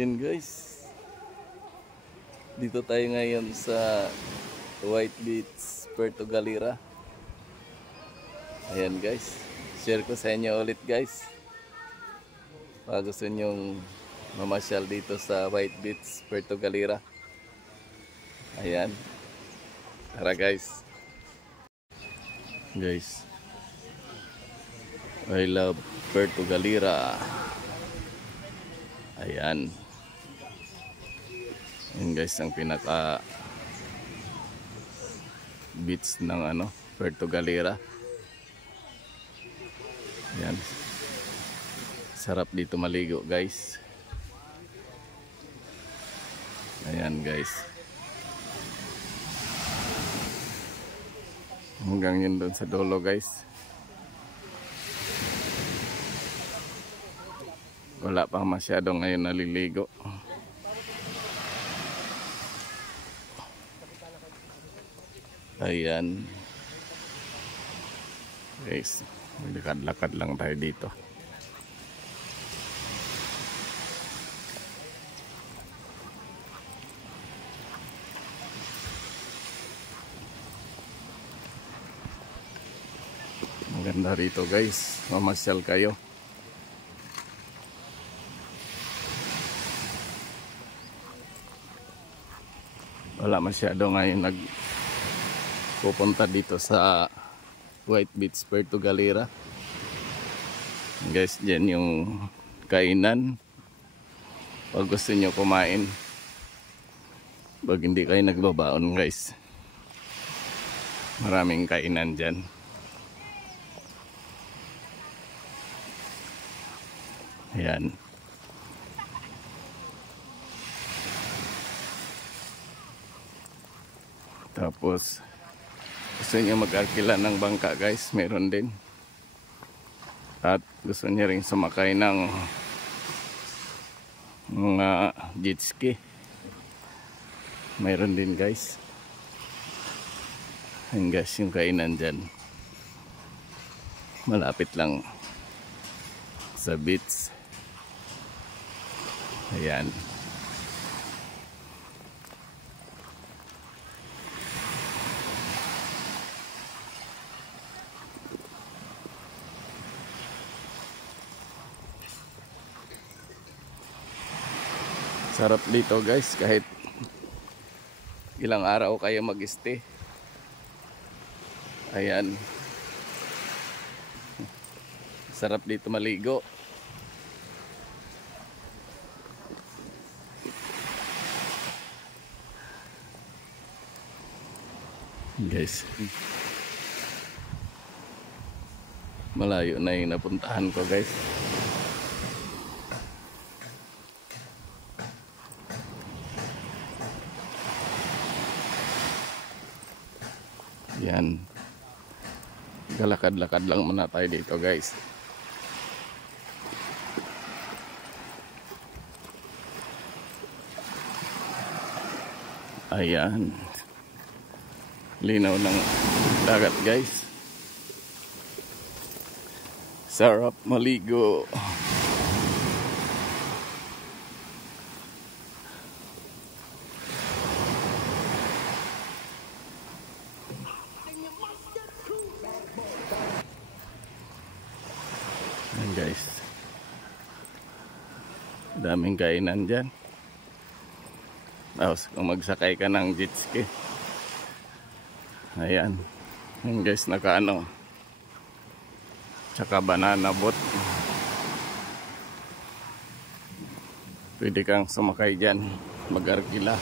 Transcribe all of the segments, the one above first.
Yan guys, dito tayo ngayon sa White Beach, Puerto Galera. Ayan guys, share ko sa inyo ulit guys. Pag gusto nyong mamasyal dito sa White Beach, Puerto Galera. Ayan, tara guys. Guys, I love Puerto Galera. Ayan. Yan guys, ang pinaka beach ng Puerto Galera. Ayan. Sarap dito maligo guys. Ayan guys. Hanggang yun doon sa dulo guys. Wala pa masyado ngayon naliligo. Ayan. Guys, lakad-lakad lang tayo dito. Maganda rito guys. Mamasyal kayo. Wala masyado ngayon nagpupunta dito sa White Beach, Puerto Galera. Guys, dyan yung kainan. Pag gusto nyo kumain, pag hindi kayo nagbabaon guys, maraming kainan dyan. Ayan. Tapos gusto niya mag-arkila ng bangka guys, meron din. At gusto niya rin sumakay ng mga jet ski, meron din guys. Ayan guys, yung kainan dyan malapit lang sa beach. Ayan. Sarap dito guys, kahit ilang araw kayo mag-stay. Ayan. Sarap dito maligo. Guys, malayo na yung napuntahan ko guys. Yan. Galakad-lakad lang muna tayo dito guys. Ayan. Linaw ng dagat guys. Sarap maligo. Ayan guys, daming kainan dyan. Tapos kung magsakay ka ng jet ski, ayan. Ayan guys, naka tsaka banana boat. Pwede kang sumakay dyan, mag-arkila.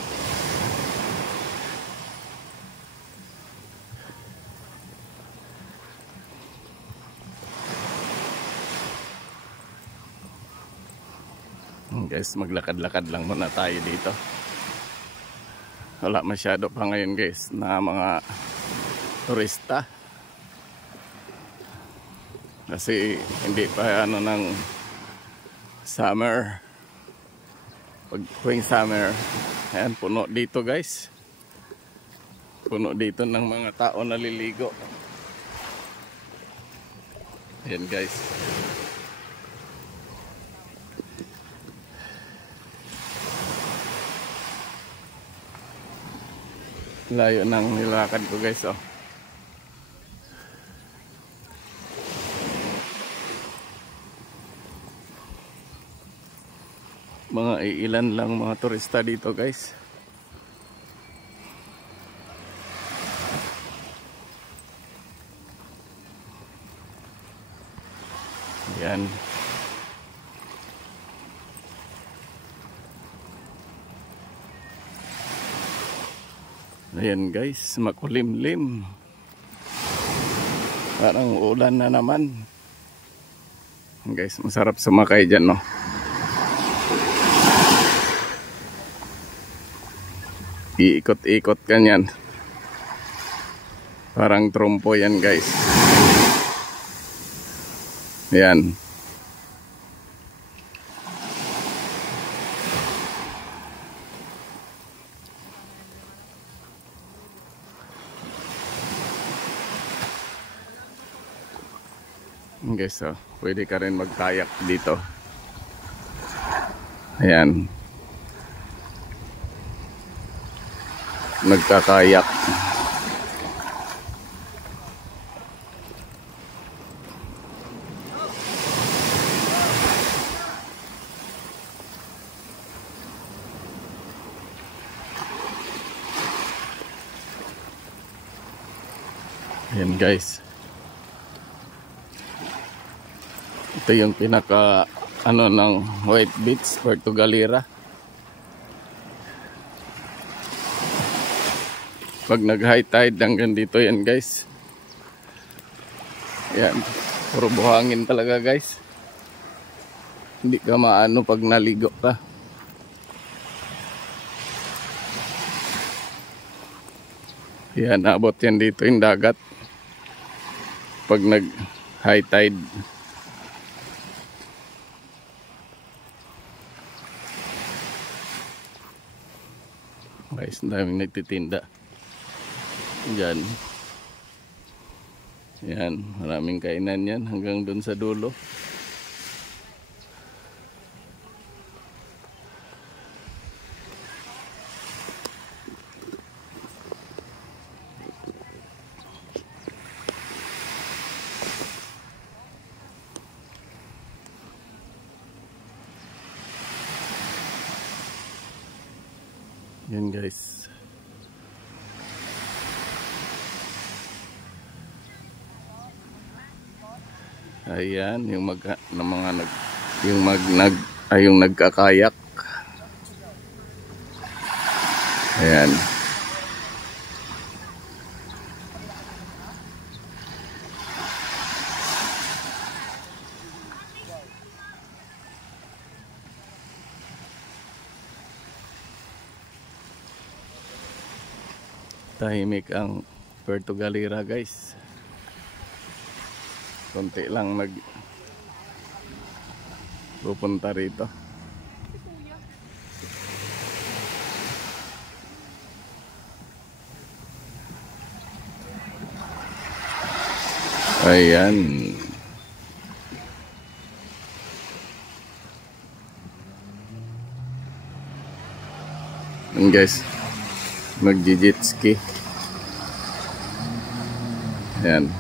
Guys, maglakad-lakad lang muna tayo dito. Wala masyado pa ngayon guys na mga turista. Kasi hindi pa ng summer. Pag tuwing summer, ayan, puno dito guys. Puno dito ng mga tao naliligo. Ayan guys. Layo ng nilakad ko guys, oh. Mga ilan lang mga turista dito guys. Yan. Ayan guys, makulimlim. Parang ulan na naman. Guys, masarap sumakay dyan, no? Iikot-ikot ka yan. Parang trompo yan guys. Yan. Guys, so, pwede ka rin magkayak dito. Ayan. Nagkakayak. Ayan guys. Ito yung pinaka ng White Beach, Puerto Galera. Pag nag high tide hanggang dito yan guys. Yan, puro buhangin talaga guys. Hindi ka maano pag naligo ka. Yan, abot yan dito yung dagat pag nag high tide. Guys, ang daming nagtitinda dyan. Yan, maraming kainan yan hanggang dun sa dulo. Yan guys. Ayan, yung yung nagkakayak. Ayan. Tahimik ang Puerto Galera guys. Konti lang pupunta rito. Ayan. And guys, mag-jet ski. Ayan.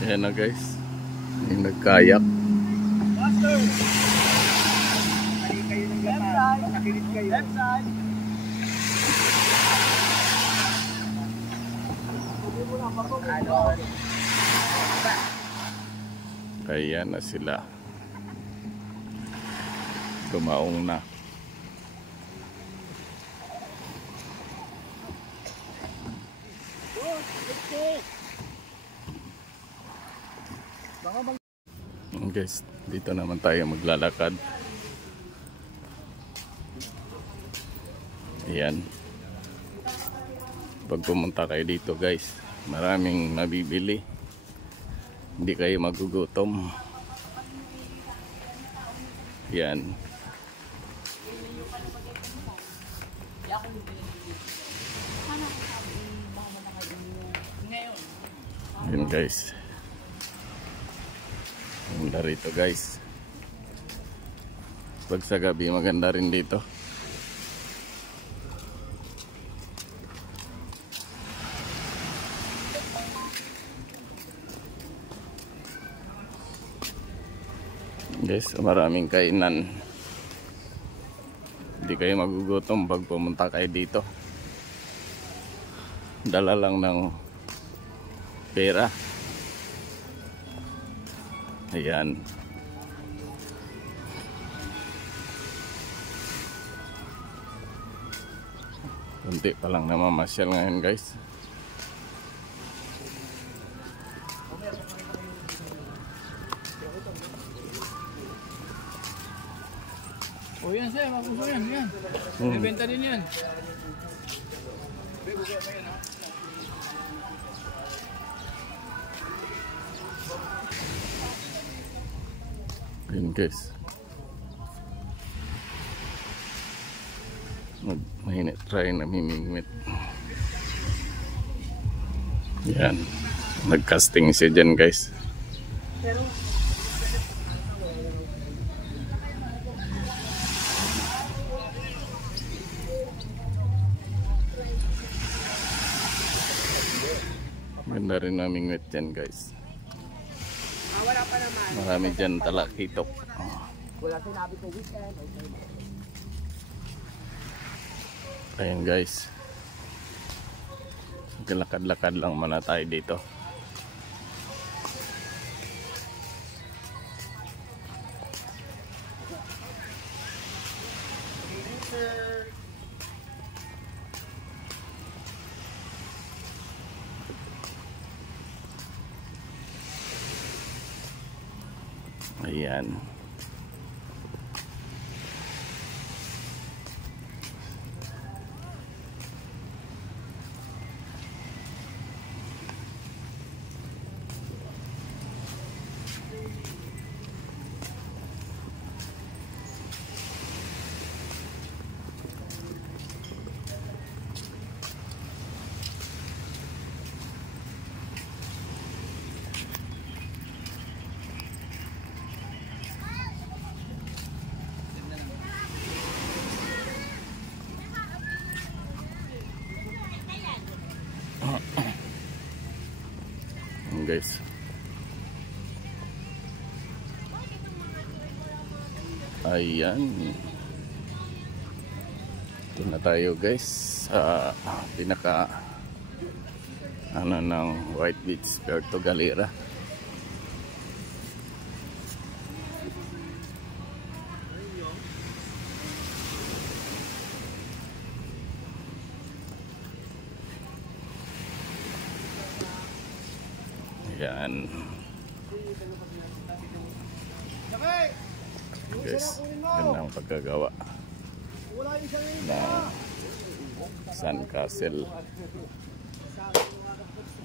Ayan na guys, yung nagkayak. Ayan na sila. Tumaong na. Guys, dito naman tayo maglalakad. Ayan. pag pumunta kayo dito guys. Maraming mabibili, hindi kayo magugutom. Yan. Yan guys, maganda rito guys. Pag sa gabi maganda rin dito. Guys, maraming kainan. Hindi kayo magugutom pag pumunta kayo dito. Dala lang ng pera. Ayan. Kunti pa lang namamasyal ngayon guys. Oh yan sir, mapuso yan, yan. Bibenta din yan. Yun guys, mainit try na mimingwit. Yan, nagcasting siya dyan guys. Ganda rin na mingwit dyan guys. Wala pa naman. Marami dyan talakitok. Wala sinabi ko weekend. Ayan guys, lakad-lakad lang muna tayo dito. Ayan. Guys, ayan, ito na tayo guys sa pinaka ng White Beach, Puerto Galera. Yan guys, gandang pagkagawa ng Sandcastle.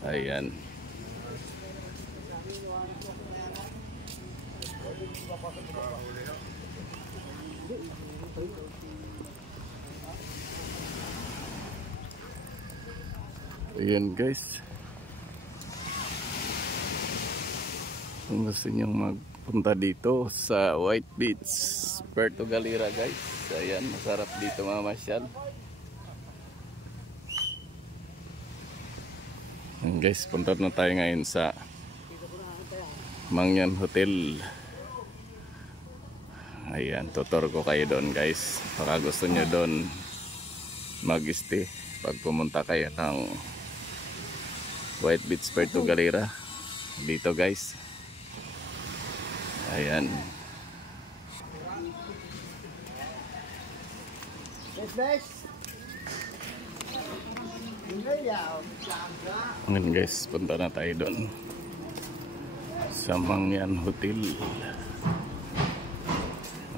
Ayan. Ayan guys, kung gusto nyong magpunta dito sa White Beach, Puerto Galera guys, ayan, masarap dito mamasyal. Ayan guys, punta na tayo ngayon sa Mangyan Hotel. Ayan, tutor ko kayo doon guys, baka gusto nyo doon mag-stay pag pumunta kayo ng White Beach, Puerto Galera dito guys. Ayan. Ayan guys, punta na tayo doon sa Mangyan Hotel.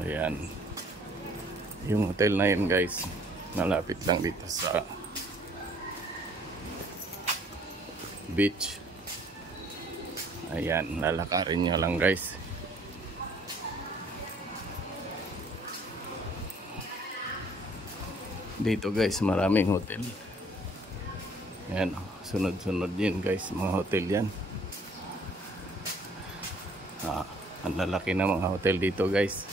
Ayan. Yung hotel na yun guys, malapit lang dito sa beach. Ayan, lalakarin nyo lang guys. Dito guys, maraming hotel. Ayan, sunod-sunod yun guys, mga hotel yan. Ang lalaki na mga hotel dito guys.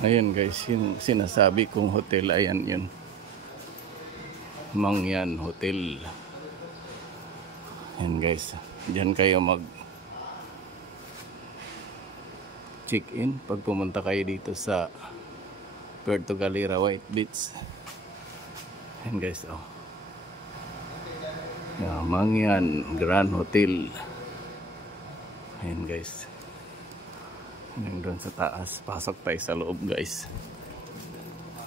Ayan guys, yung sinasabi kong hotel, ayan yun. Mangyan Hotel. Ayan guys, dyan kayo mag check-in pag pumunta kayo dito sa Puerto Galera White Beach. Ayan guys, oh. Mangyan Grand Hotel. Ayan guys. Hanggang doon sa taas. Pasok tayo sa loob guys,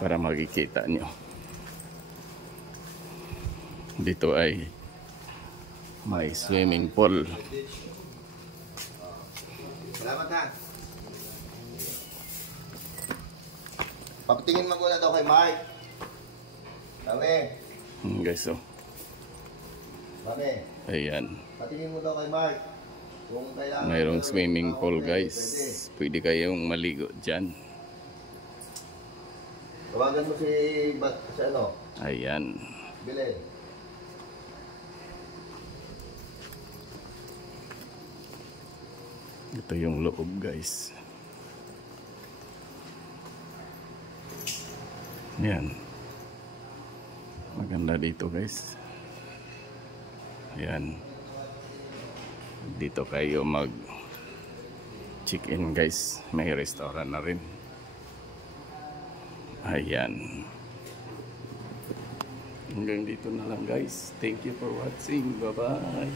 para makikita nyo. Dito ay may swimming pool. Salamat ha. Papatingin mo muna daw kay Mark. Mami. Guys, oh. Mami. Ayan. Patingin mo daw kay Mark. Kung kailangan. Mayroong swimming pool guys. Pwede kayong maligo dyan. Tawagan mo si ano? Ayan. Bilen. Ito yung loob guys. Ayan. Maganda dito guys. Ayan. Dito kayo mag check-in guys. May restaurant na rin. Ayan. Hanggang dito na lang guys. Thank you for watching. Bye bye.